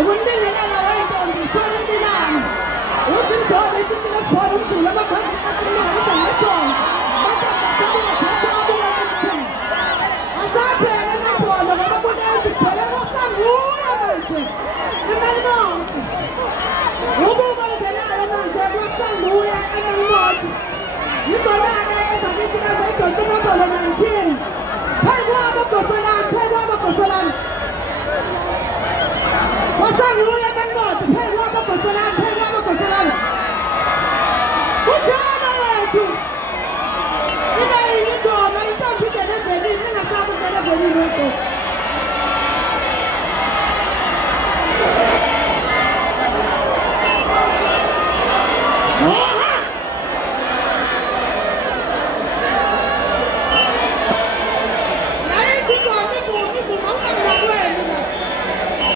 ukunibingelela wayintombi shonelilana uzindoda isithile khona umzulu amakhazi akulunga ngethonga asaphele nebhola ngoba kunenzi kuphelela sanguya manje imali nonke ubuka ungenayo manje kwasanguya emanimoto ibholana ezakithi kaze idonsa amabhola 19 phezu kwabo gobelapha